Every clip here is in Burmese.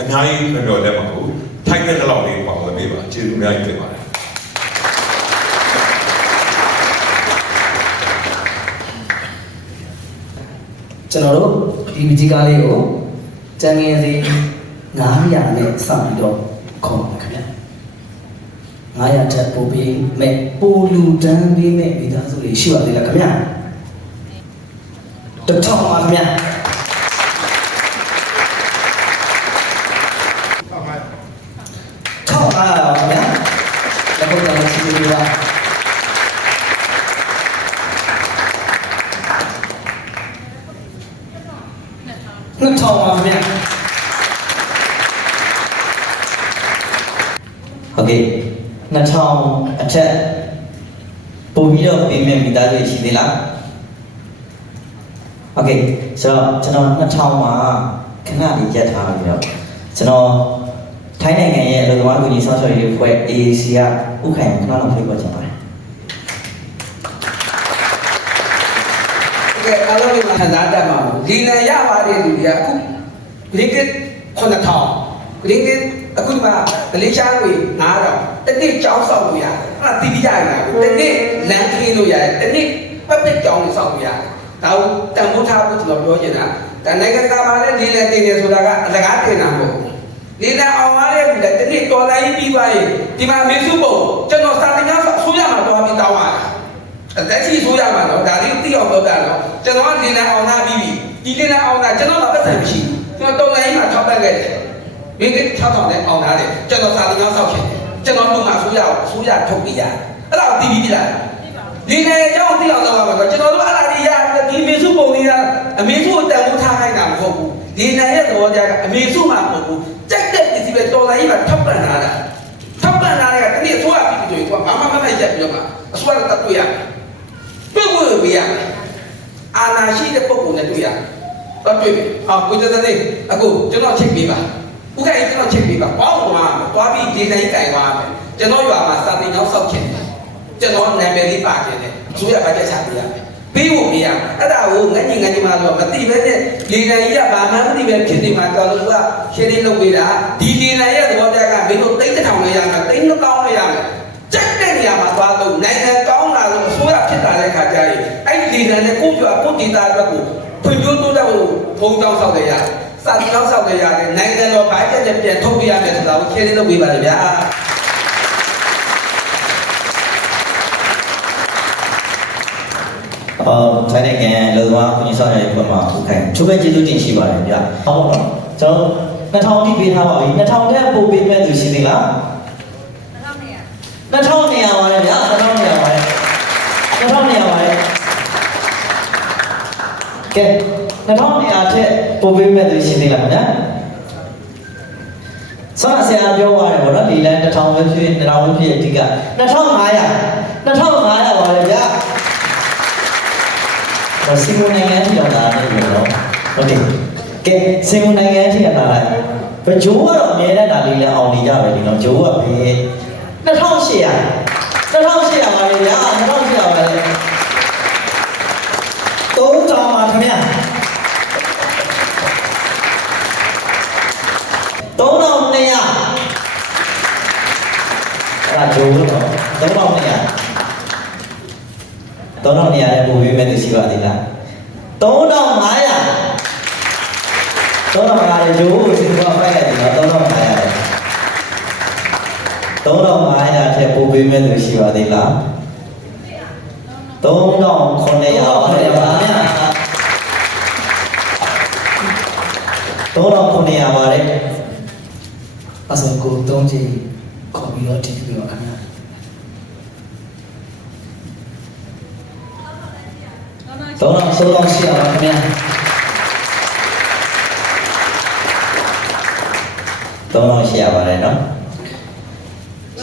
အများကြီးမပြောတတ်ပါဘူးထိုက်တဲ့လောက်လေးပါဝင်ပေးပါကျေးဇူးအများကြီးတင်ပါတယ်ကျွန်တော်တို့ဒီမကြီးကားလေးကိုကျန်ငယ်စီ900နဲ့စပြီးတော့ခေါ်ပါခင်ဗျ900တက်ပို့ပြီးမဲ့ပိုလူတန်းပြီးမဲ့မိသားစုတွေရှိပါသေးလားခင်ဗျတစ်ထောင်ပါခင်ဗျ 2000ပါဗျာဟုတ်ကဲ့2000အထက်ပို့ပြီးတော့ပေးမယ်မိသားစုရှိသေးလားโอเคဆိုတော့ကျွန်တော်2000မှာခဏလေးရက်ထားပြီးတော့ကျွန်တော်ထိုင်းနိုင်ငံရဲ့အလုပ်သမားကူညီဆောင်ရွက်ရေးအဖွဲ့ AAC ကဥက္ကဋ္ဌခဏလောက်ဖိတ်ခေါ်ချင်ပါတယ် ကဲအားလုံးကခံစားတတ်မှာဒီနယ်ရပါတဲ့လူတွေကအခုဂရင်းကစ်9000ဂရင်းကစ်အခုဒီမှာမလေးရှားတွေ9000တစ်နေ့ကြောင်းဆောင်လို့ရတယ်အဲ့ဒါတီးပြီးကြရတာတစ်နေ့လမ်းခင်းလို့ရတယ်တစ်နေ့ပတ်သက်ကြောင်းတွေဆောင်လို့ရတယ်ဒါကိုတန်ဖိုးထားဖို့ကျွန်တော်ပြောချင်တာဒါနိုင်ငံတကာမှာလည်းလေးလည်းတင်နေဆိုတာကအလကားတင်တာမဟုတ်ဘူးလေးလည်းအောင်ရတဲ့လူလည်းတစ်နေ့တော်လိုင်းပြီးသွားရင်ဒီမှာမေစုပုံကျွန်တော်စာတင်ကားဆိုရမှာတော့ပြီးတောင်းရတာ အသက်ကြီးဆိုရမှာတော့ဒါလေးသိအောင်လုပ်တာတော့ကျွန်တော်ကနေနေအောင်သားပြီးပြီဒီနေနေအောင်သားကျွန်တော်ကပတ်သက်မရှိဘူးကျွန်တော်တုံတိုင်းမှာထောက်ပံ့ခဲ့တယ်မင်းက6000နဲ့အောင်သားတယ်ကျွန်တော်စာတင်ကြောင်းဆောက်ရှင်ကျွန်တော်တို့မှာဆိုရအောင်ဆိုရထုတ်ပြရအဲ့ဒါကိုသိပြီးပြီလားဒီနေအကြောင်းသိအောင်လုပ်ရမှာတော့ကျွန်တော်တို့အဲ့ဒါလေးရဒီမေစုပုံလေးကအမေစုကိုတန်ဖိုးထားခိုင်းတာမဟုတ်ဘူးဒီနေရဲ့သဘောတရားကအမေစုမှာမဟုတ်ဘူးကြက်တဲ့ပစ္စည်းပဲတော်တိုင်းမှာထောက်ပံ့လာတာထောက်ပံ့လာတဲ့ကတနည်းဆိုရပြီးပြီဆိုရင်သူကဘာမှမမရက်ပြီးတော့မှအစွမ်းတက်တွေ့ရတယ် တွေ့ဖို့ပေးရမယ်အာနာရှိတဲ့ပုံပုံနဲ့တွေ့ရတော့တွေ့ပြီဟောကိုကျတဲ့အခုကျွန်တော်ချိန်ပေးပါဥက္ကဋ္ဌကျွန်တော်ချိန်ပေးပါပေါင်းသွားမယ်သွားပြီးဒီတိုင်းကြိုင်သွားမယ်ကျွန်တော်ရွာမှာစာတင်ကြောင်းစောက်ချင်တယ်ကျွန်တော်နာမည်လေးပါချင်တယ်အစိုးရဘတ်ဂျက်ချပေးရမယ်ပေးဖို့ပေးရမယ်အဲ့ဒါကိုငန်းကြီးငန်းကြီးမှတော့မသိပဲနဲ့လေနံကြီးကဘာမှမသိပဲဖြစ်နေမှာတော်လို့ကရှင်းနေလုပ်ပေးတာဒီလေနံရဲ့သဘောတရားကမင်းတို့တိတ်တစ်ထောင်လေးရမယ်တိတ်နှစ်ကောင်းလေးရမယ်ကြက်တဲ့နေရာမှာသွားလို့နိုင်ငံကောင်းလာလို့အစိုးရဖြစ်လာတဲ့ခါကျရင် အဲ့ဒီလေနံနဲ့ကိုယ့်ကျွာကိုယ့်ဒေတာအတွက်ကိုဖွံ့ဖြိုးတိုးတက်ဖို့ဘုံကြောင်းဆောက်ကြရတယ်စာတီကြောင်းဆောက်ကြရတယ်နိုင်ငံတော်ဘိုင်းချက်နဲ့ပြန်ထုတ်ပြရမယ်ဆိုတာကိုရှင်းနေလုပ်ပေးပါလေဗျာအော်ထိုင်းနိုင်ငံလုံသွားကုညီဆောင်ရရေးဖွဲ့မှာဥခိုင်ချိုးပဲကျေးဇူးတင်ရှိပါတယ်ဗျာဟောပါတော့ကျွန်တော်2000တိပေးထားပါပြီ2000တက်ပို့ပေးမဲ့သူရှိသေးလား2200ပါတယ်ဗျာ2200ပါတယ်2200ပါတယ် ကဲ2200ထက်ပို့ပေးမဲ့သူရှိသေးလားဗျာဆောင်းဆရာပြောသွားတယ်ဗောနော်လီလန်1000ပဲဖြစ်1000ပဲဖြစ်အဓိက2500 2500ပါတယ်ဗျာတော့စင်မနိုင်ငံထိတော့လာတယ်ပြောတော့ဟုတ်တယ်ကဲစင်မနိုင်ငံထိကလာလိုက်ဘဂျိုးကတော့အများနဲ့ဒါလေးလည်းအောင်နေကြပဲဒီတော့ဂျိုးကပဲ2800 2800ပါလေဗျာ2800ပါလေသုံးတောင်ပါခင်ဗျာသုံးတောင်200အဲ့ ဒါဂျိုးတော့သုံးတောင်200 3200နဲ့ပို့ပေးမယ်သူရှိပါသေးလား3500 3500ရိုးကိုစဉ်းစားဖိုက်ရတယ်နော်3500လေ3500ထက်ပို့ပေးမယ်သူရှိပါသေးလား3900ပါတယ်ပါဗျာ3900ပါတယ်အစကို3ချိန် ခေါ်ပြီးတော့တင်ပြပါခင်ဗျာတော့တော့ဆိုတော့ရှိရပါခင်ဗျာတော့တော့ရှိရပါတယ်နော်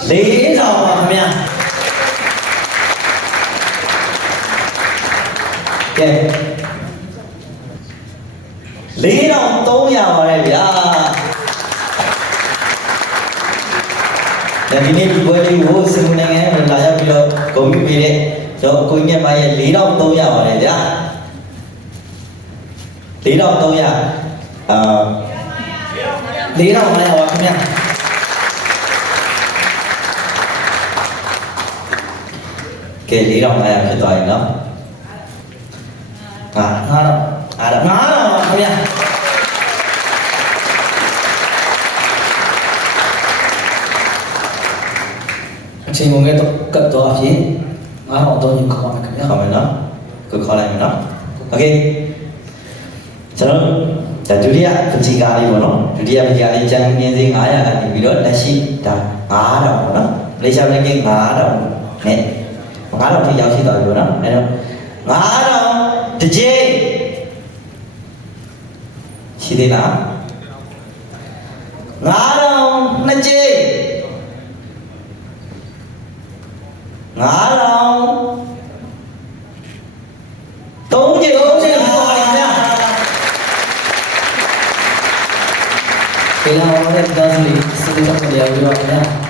လေးဆောင်ပါခင်ဗျာကဲလေးတော့300ပါတယ်ဗျာ ဒီနေ့ဒီပွဲလေးကိုစင်နိုင်ငံမှာလာရောက်ပြီးတော့ဂုဏ်ပြုပေးတဲ့တော့ကိုညက်မရဲ့4300ပါတယ်ဗျာ4300အာ4500ပါခင်ဗျာ ကဲ4500ဖြစ်သွားပြီနော်ဟာ 9000 အားတော့ 9000ပါခင်ဗျာအ ချိန်ကုန်ခဲ့တော့ကတ်တော့အဖြစ်9000တော့ယူခေါ်ပါမယ်ခင်ဗျာ။ခေါ်မယ်နော်။ကိုခေါ်လိုက်မယ်နော်။ Okay ကျွန်တော်ဒါဒုတိယပတိကာလေးပေါ့နော်။ဒုတိယပတိကာလေးကျန်ငင်းစင်း900ကနေပြီးတော့လက်ရှိဒါ9000ပေါ့နော်။မလေးရှားဘက်က9000နဲ့9000ထိရောက်ရှိသွားပြီပေါ့နော်။အဲတော့9000တစ်ကြိမ်ရှိသေးလား9000နှစ်ကြိမ် 9000သုံးကြိမ်သုံးကြိမ်ပြောပါခင်ဗျာဒီလောက်နဲ့ဒါဆိုရင်စတူဒီယိုပြန်ပြီးတော့ခင်ဗျာ